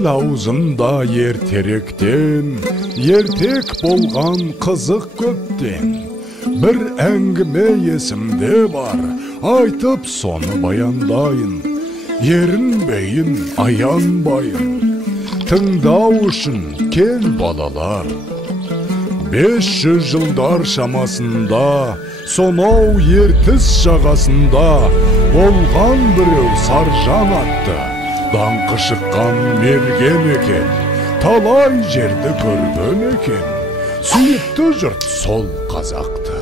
El auzunda erтеректен, ертек болған қызық көптен. Bir әңгіме есімде бар, айтып соны баяндайын. Ерінбейін, аянбайын. Тыңдау үшін кел балалар. 500 жылдар шамасында, сонау ертіс жағасында болған біреу Саржан атты. Даңқы шыққан мерген екен, талай жерді көрген екен. Сүйікті жұрт сол қазақты.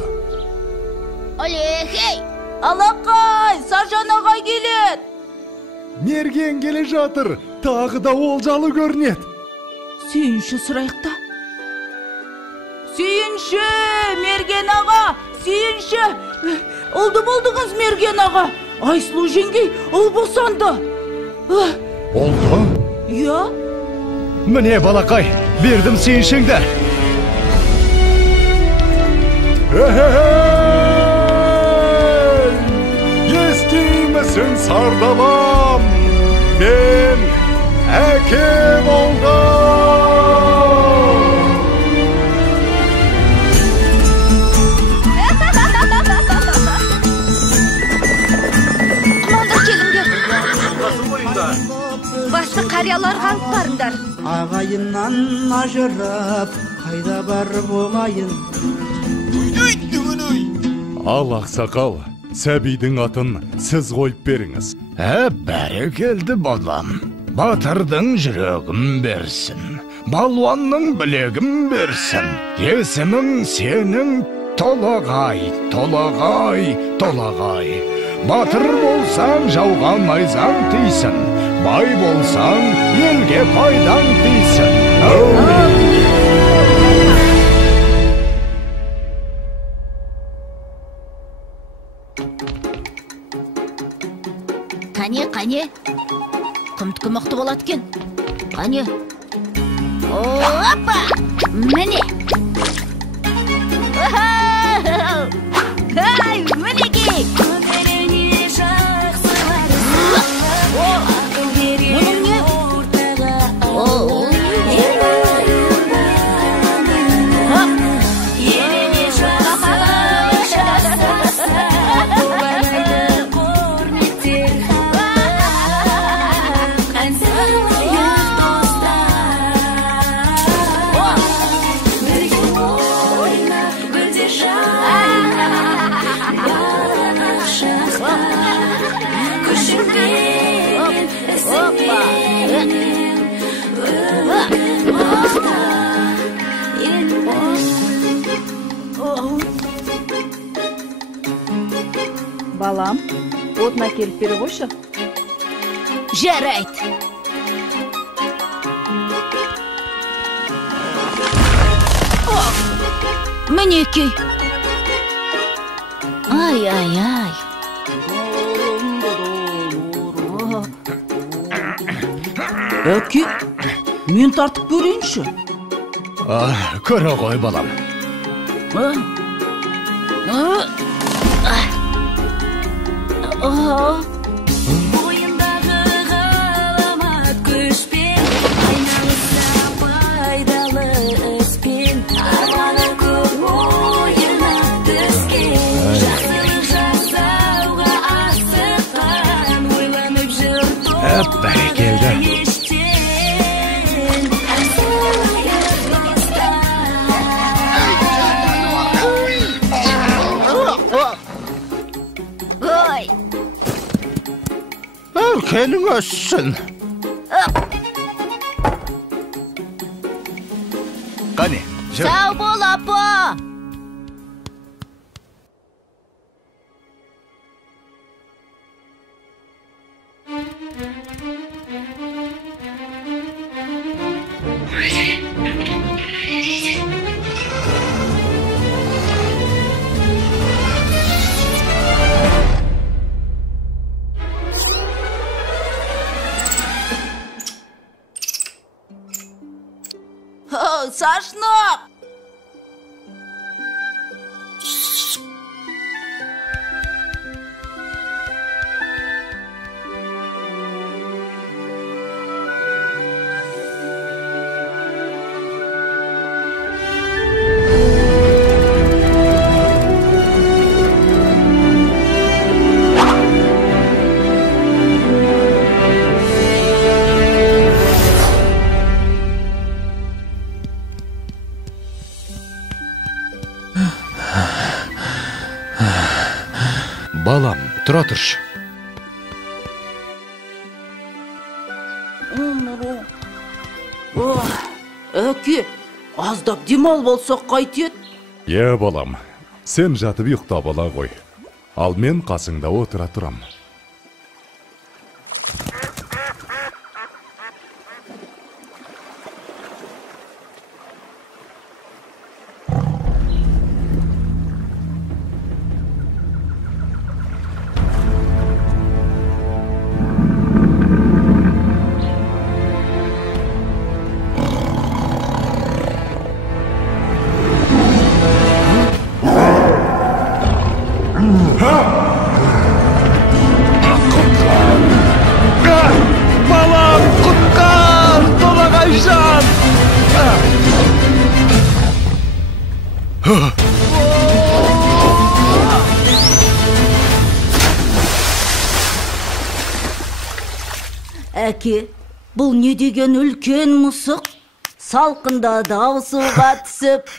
Олехей! Алақай, Саржан ағай келет! Мерген келе жатыр, тағы да олжалы көрінет. Сүйінші сұрайықта. Сүйінші, Мерген аға, сүйінші. Oldu болдыңыз, Мерген аға. Айсұлу жеңгей, ұл босанды. Oldu? Ya? Mine balakay, verdim suyunşingді. Естимісің сардаlam, ben әкем oldum. Құмалдар келіңдер. Басты қарияларға алып барыңдар. Ағайыннан ажырап, қайда барып оғайын. Ал ақсақал, сәбидің атын сіз қойып беріңіз. Бәрекелді балам. Батырдың жүрегін берсін, балуанның білегін берсін. Есімің сенің Толағай, Толағай, Толағай. Батыр болсаң жауға найзаң тисін, бай болсаң елге пайдаң тисін. Қане, құмтқы мықты болады кен. Қане. Опа! Міне! Ай, мінекей! Мұның не? Балам, отына келіп бері қойшы. Жарайды. Мінекей. Ай. Әке, мен тартып көрейінші. Көре ғой балам. Бойындағы ғаламат күшпен, айналыса пайдалы іспен, арманы көп ойына түскен, жақсылық жасауға асыққан, ойланып жүр Бәрекелді. Келің өссін. Қане, жүр. Сау бол, апа! Сашнақ! Балам, тұра тұршы. Әке, аздап демал болсақ қайтет? Балам, сен жатып ұйықтап ала ғой. Ал мен қасыңда отыра тұрам. Балам, құтқар! Толағайжан! Әке, бұл не деген үлкен мысық? Салқында дауысуға түсіп.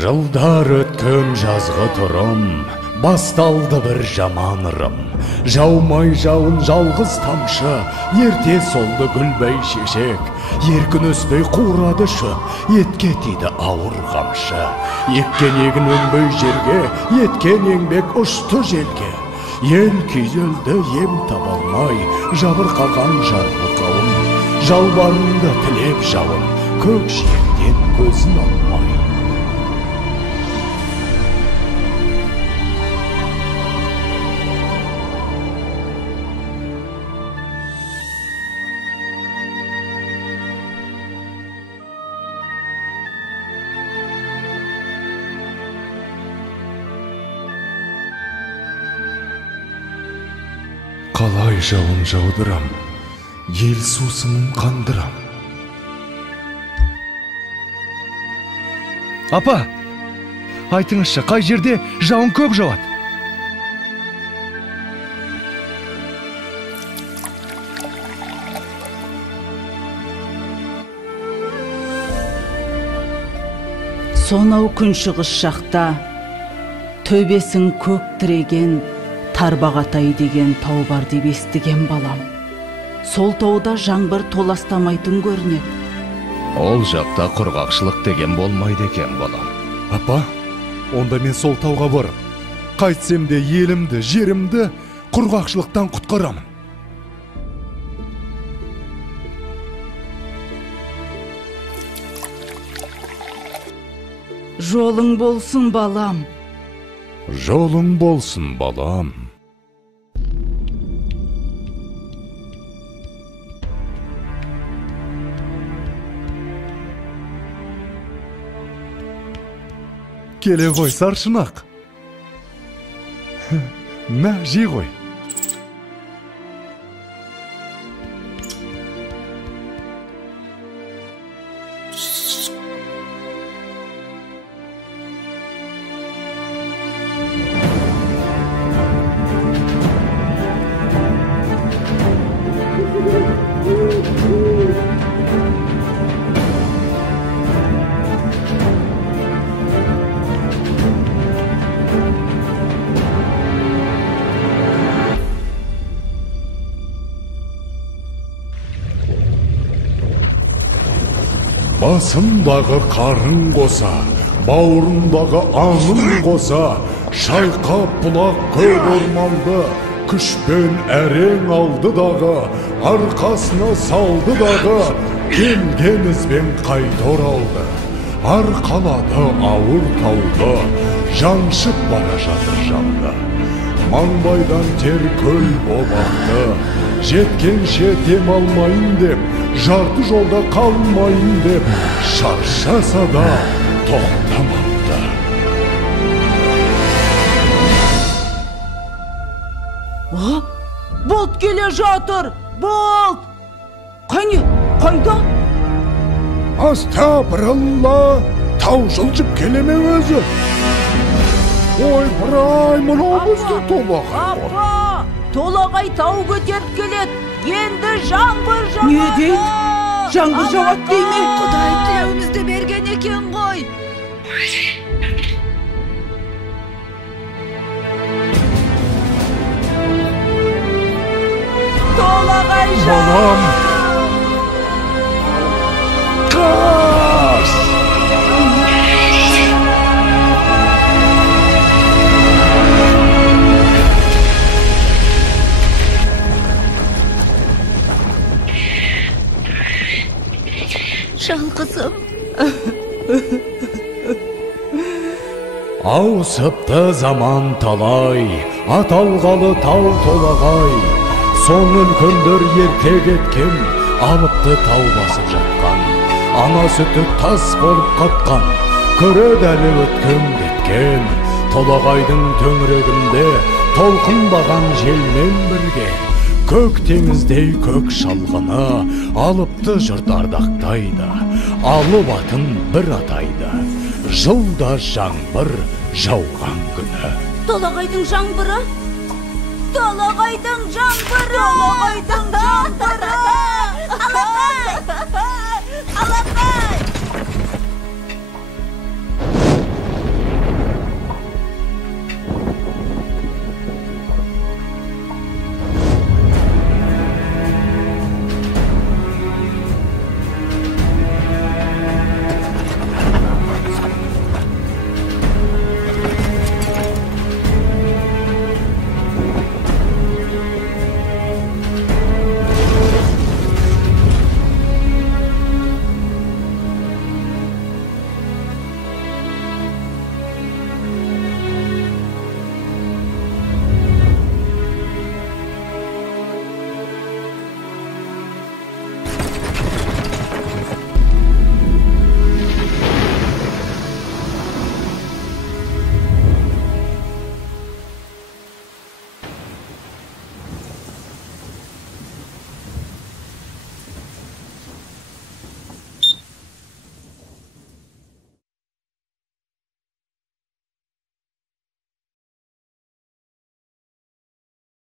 Жылдар өткен жазғы тұрым, басталды бір жаман ырым. Жаумай жауын жалғыз тамшы, ерте солды гүлбей шешек. Еркін өспей қурады шөп, етке тиді ауыр қамшы. Еккен егін өнбей жерге, еткен еңбек ұшты желге. Ел күйзелді ем табалмай, жабырқаған жарғы қауым. Жалбарынды тілеп жауын, көк жиектен көзін алмай. Қалай жауын жаудырам, ел сусымын қандырам. Апа, айтыңызшы, қай жерде жауын көп жауады? Сонау күншығыс жақта, төбесін көк тіреген Тарбағатай деген тау бар деп естіген балам. Сол тауда жаңбыр толастамайтын көрінеді. Ол жақта құрғақшылық деген болмайды екен, балам. Апа, онда мен сол тауға барып, қайтсем де елімді, жерімді құрғақшылықтан құтқарамын. Жолың болсын, балам. Жолың болсын, балам. Келе ғой, саршынақ. Мә, жей ғой. Басымдағы қарын қоса, бауырымдағы аңым қоса, шайқап бұлақ көк орманды, күшпен әрең алды дағы, арқасына салды дағы, келген ізбен қайта оралды. Арқалады ауыр тауды, жаншып бара жатыр жанды. Маңбайдан тер көл болақты, жеткенше дем алмайын деп, жарты жолда қалмайын деп, шаршаса да тоқтамапты. Болт келе жатыр! Болт! Қане, қайда? Астапыралла, тау жылжып келеме өзі. Ой, бұрай, мұнамызды толағай. Апа, толағай тау көтеріп келеді. Енді жаңбыр жауады. Не дейді? жаңбыр жауат дейме? Құдай тілеуімізді берген екен ғой. Толағайжан! Балам! Қаш! Жалғызым. Ауысыпты заман талай, аталғалы тау толағай. Соң үлкендер ерте кеткен, алыпты тау басып жатқан. Ана сүті тас болып қатқан, көреді әлі өткен кеткен. Толағайдың төңірегінде толқынбаған желмен бірге. Көк теңіздей көк шалғыны алыпты жұрт ардақтайды. Алып атын бір атайды, жылда жаңбыр жауған күні. Толағайдың жаңбыры? Толағайдың жаңбыры! Толағайдың жаңбыры!